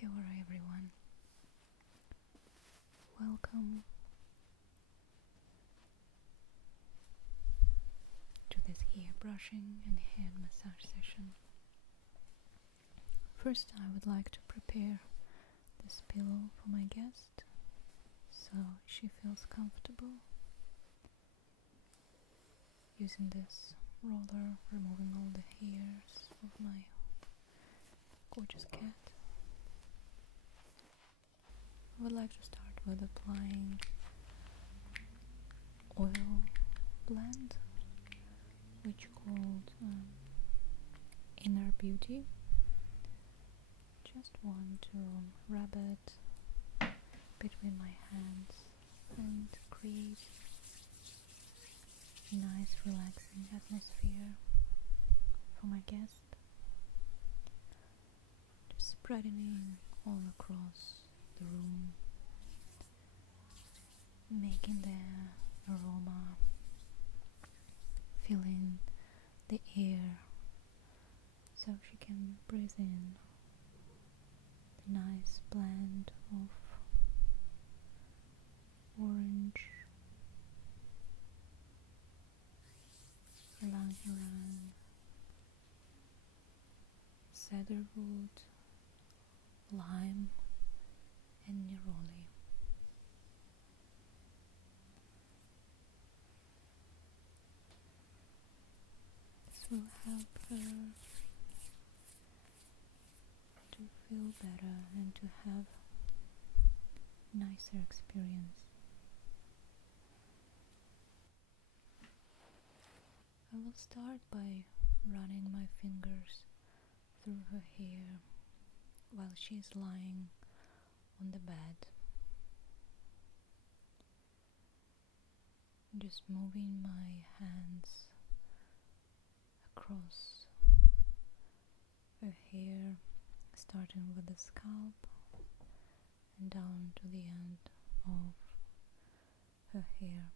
Kia ora everyone. Welcome to this hair brushing and head massage session. First, I would like to prepare this pillow for my guest so she feels comfortable. Using this roller, removing all the hairs of my gorgeous cat. I would like to start with applying oil blend, which called Inner Beauty. Just want to rub it between my hands and create a nice relaxing atmosphere for my guest. Just spreading all across the room, making the aroma, feeling the air so she can breathe in the nice blend of orange, ylang-ylang, cedarwood, lime and neroli. This will help her to feel better and to have a nicer experience. I will start by running my fingers through her hair while she is lying on the bed. Just moving my hands across her hair, starting with the scalp and down to the end of her hair,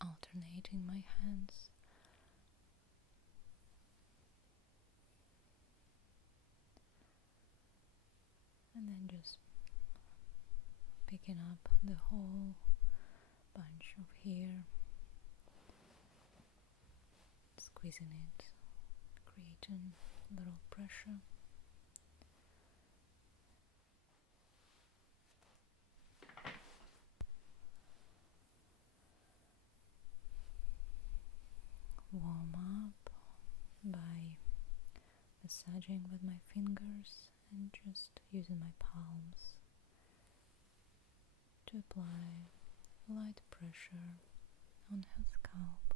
alternating my hands. And then just picking up the whole bunch of hair, squeezing it, creating a little pressure. Warm up by massaging with my fingers and just using my palms to apply light pressure on her scalp.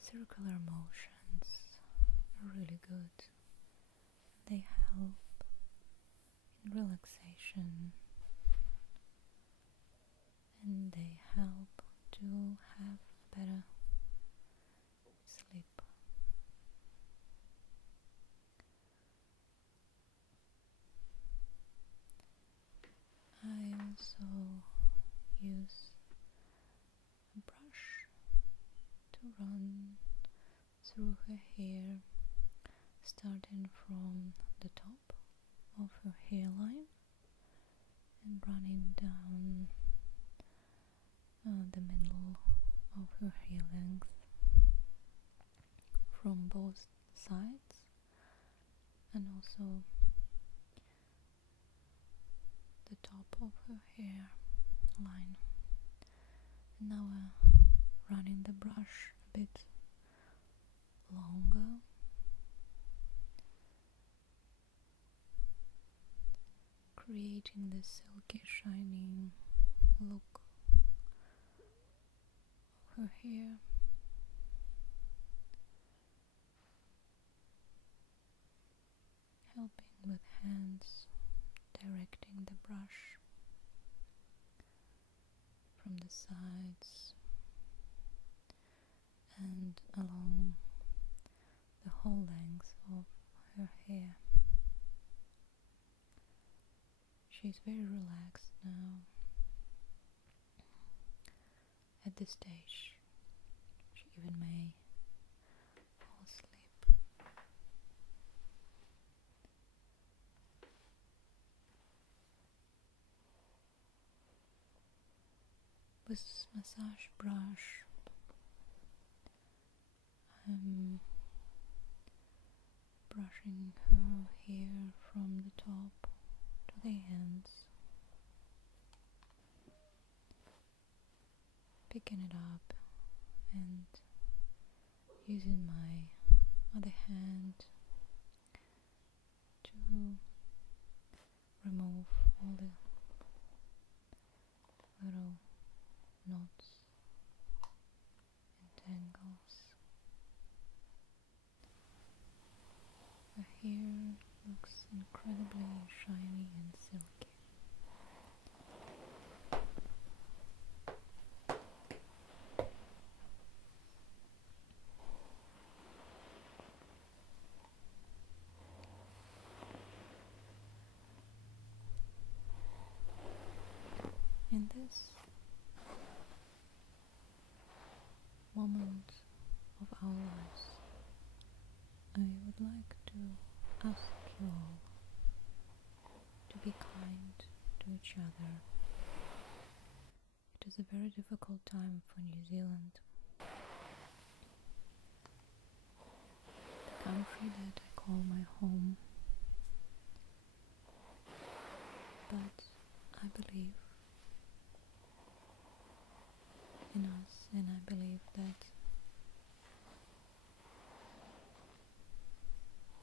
Circular motions are really good. They help in relaxation and they help to have better sleep. I also use a brush to run through her hair, starting from the top of her hairline and running down the middle of her hair length from both sides, and also the top of her hair line. And now running the brush a bit longer, creating the silky shining look of her hair. Helping with hands, directing the brush from the sides and along the whole length of her hair. She's very relaxed now. At this stage, she even may with massage brush. I'm brushing her hair from the top to the ends, picking it up and using my other hand to remove all the little knots and tangles. Her hair looks incredibly shiny and silky. In this moment of our lives, I would like to ask you all to be kind to each other. It is a very difficult time for New Zealand, the country that I call my home, but I believe in us, and I believe that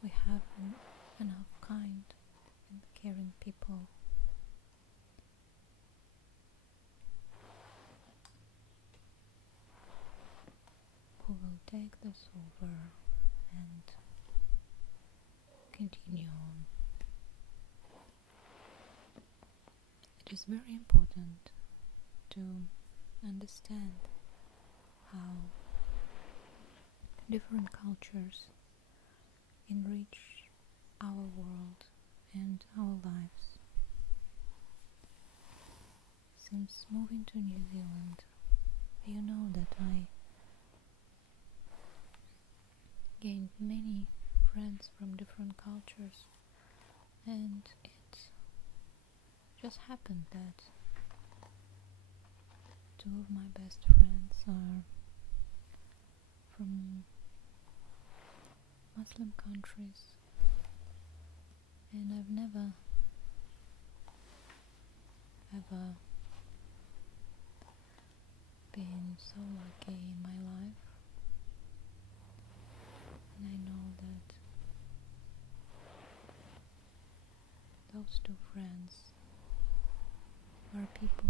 we have enough kind and caring people who will take this over and continue on. It is very important to understand how different cultures enrich our world and our lives. Since moving to New Zealand, you know that I gained many friends from different cultures, and it just happened that two of my best friends are from Muslim countries, and I've never ever been so lucky in my life, and I know that those two friends are people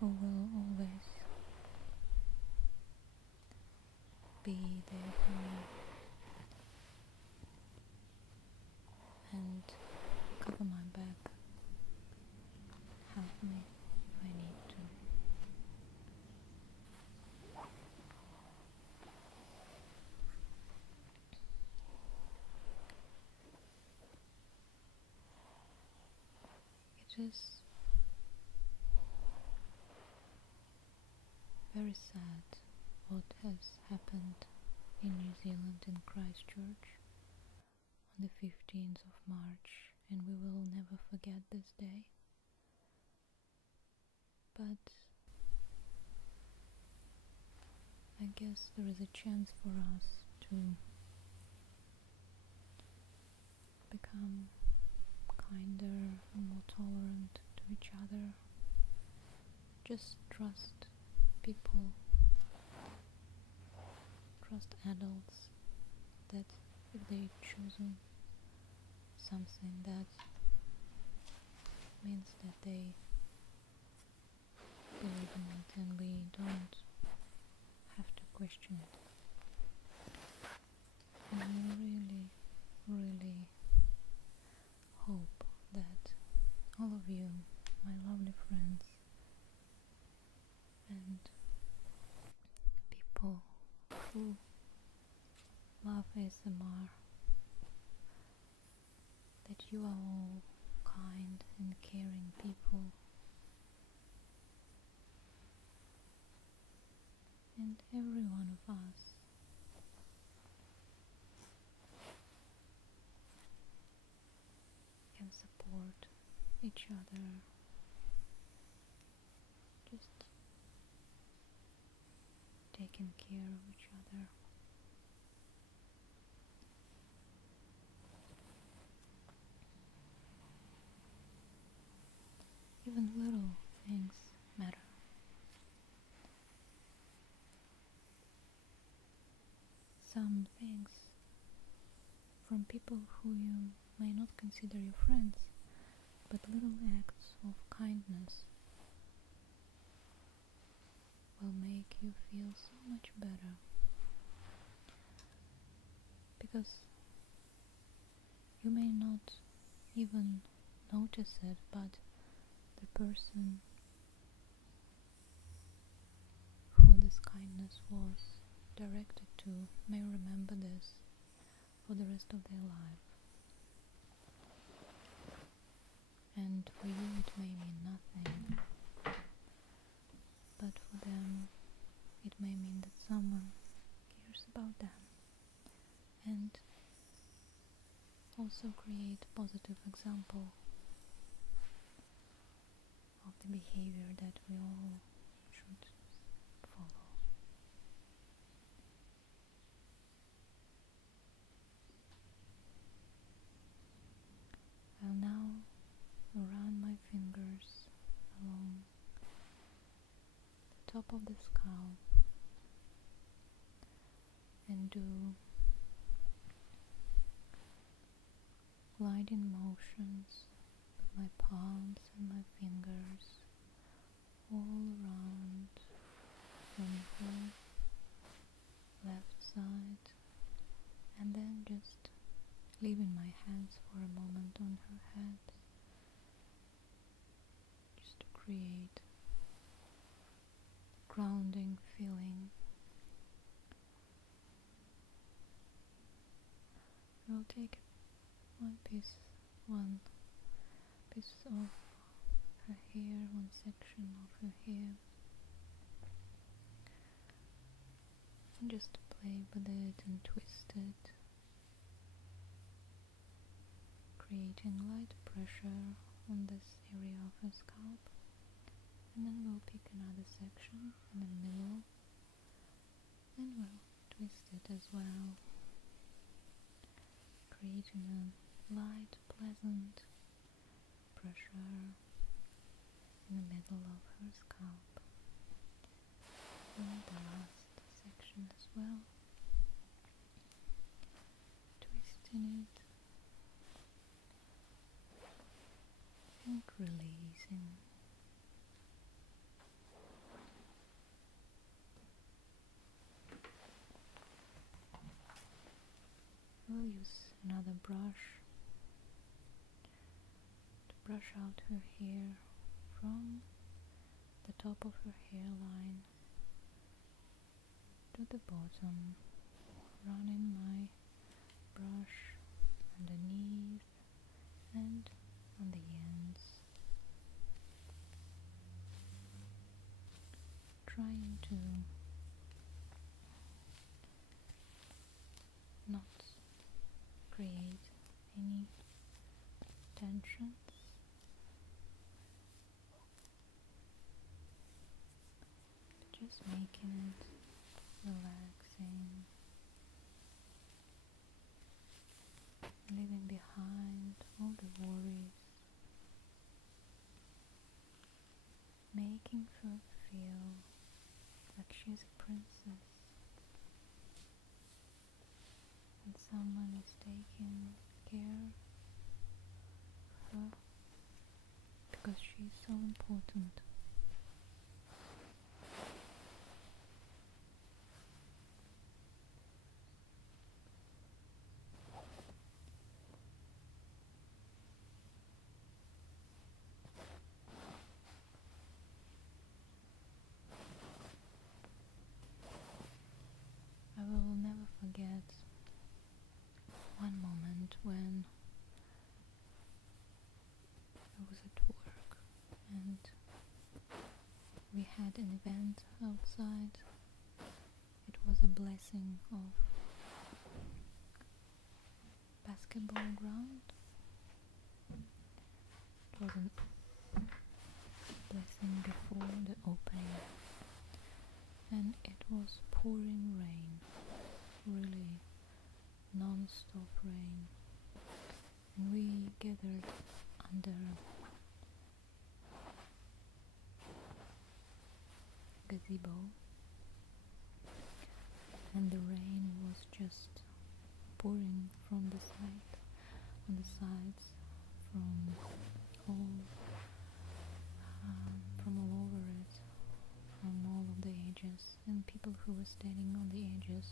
who will always be there for me and cover my back, help me if I need to. It is very sad what has happened in New Zealand in Christchurch on the 15th of March, and we will never forget this day. But I guess there is a chance for us to become kinder and more tolerant to each other. Just trust people, trust adults, that if they chosen something, that means that they believe in it, and we don't have to question it. And I really, really hope that all of you, my lovely friends and people who love ASMR, that you are all kind and caring people, and every one of us can support each other taking care of each other. Even little things matter. Some things from people who you may not consider your friends, but little acts of kindness will make you feel so much better, because you may not even notice it, but the person who this kindness was directed to may remember this for the rest of their life. And for you it may mean nothing, but for them it may mean that someone cares about them, and also create a positive example of the behavior that we all should follow. I'll now run my fingers along the top of the scalp and do gliding motions with my palms and my fingers all around from her left side, and then just leaving my hands for a moment on her head, just to create grounding feeling. I will take one piece of her hair, one section of her hair, and just play with it and twist it, creating light pressure on this area of her scalp. And then we'll pick another section in the middle and we'll twist it as well, creating a light, pleasant pressure in the middle of her scalp. And the last section as well, twisting it and releasing. We'll use another brush to brush out her hair from the top of her hairline to the bottom, running my brush underneath and on the ends, trying to not create any tensions, but just making it relaxing, leaving behind all the worries, making her feel like she's a princess and someone is taking care of her because she's so important. I will never forget one moment when I was at work and we had an event outside. It was a blessing of basketball ground. It was a blessing before the opening, and it was pouring rain, really non-stop rain, and we gathered under a gazebo, and the rain was just pouring from the side, on the sides, from all from all over it, from all of the edges, and people who were standing on the edges,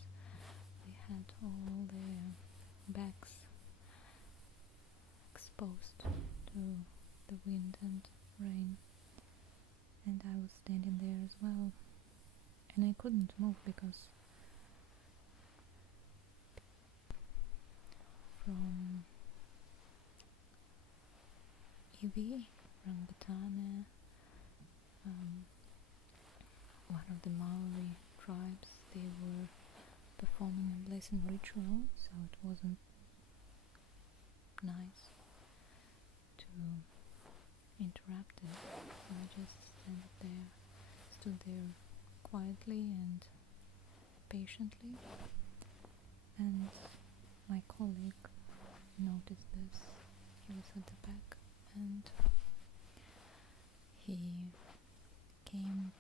they had all their backs exposed to the wind and rain, and I was standing there as well, and I couldn't move because from Ivi, Rangatane, one of the Maori tribes, they were performing a blessing ritual, so it wasn't nice to interrupt it. So I just stood there quietly and patiently, and my colleague noticed this. He was at the back, and he came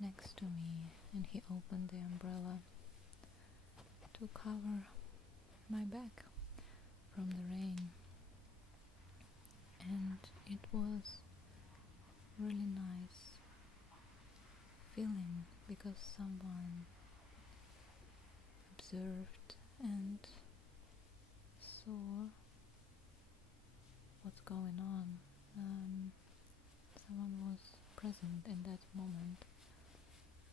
next to me and he opened the umbrella to cover my back from the rain, and it was really nice feeling because someone observed and saw what's going on. Someone was present in that moment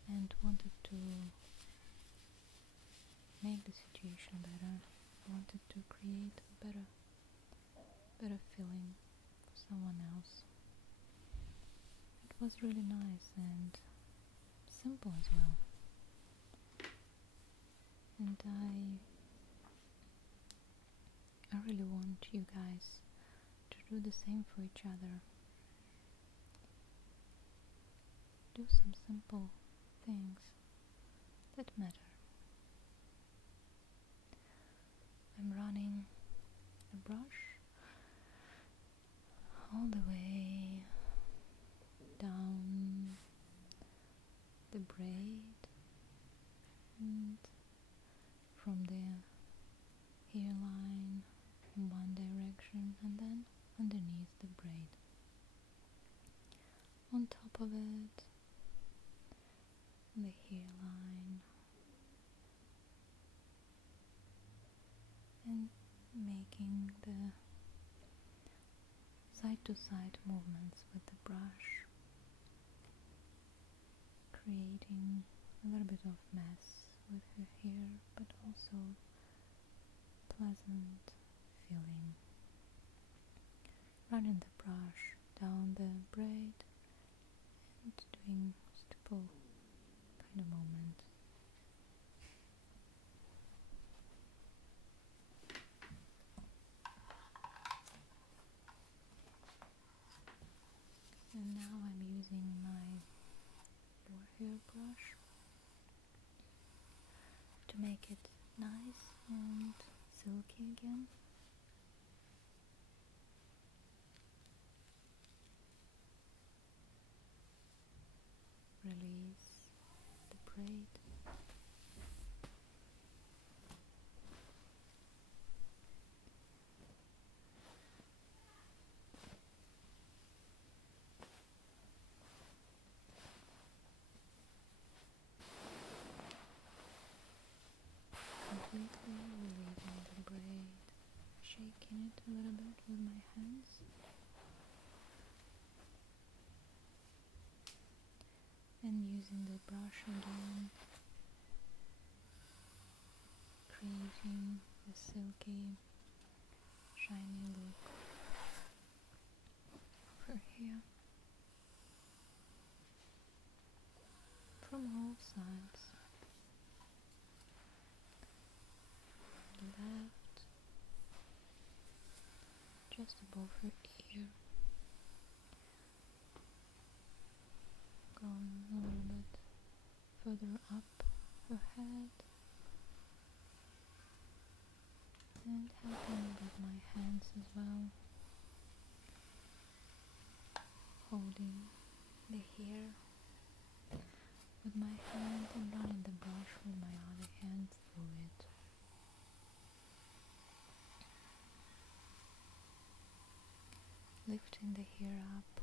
and wanted to make the situation better, wanted to create a better feeling for someone else. It was really nice and simple as well. And I really want you guys to do the same for each other. Do some simple things that matter. I'm running the brush all the way down the braid and from the hairline in one direction and then underneath the braid. On top of it, the hairline, and making the side-to-side movements with the brush, creating a little bit of mess with her hair, but also pleasant feeling. Running the brush down the braid and doing stipple kind of moment. And now I'm using my hair brush to make it nice and silky again. Release the braid. Completely releasing the braid, shaking it a little bit with my hands. And using the brush again, creating a silky, shiny look of her hair from all sides. From the left, just above her ear, going a little bit my hands as well, holding the hair with my hand and running the brush with my other hand through it. Lifting the hair up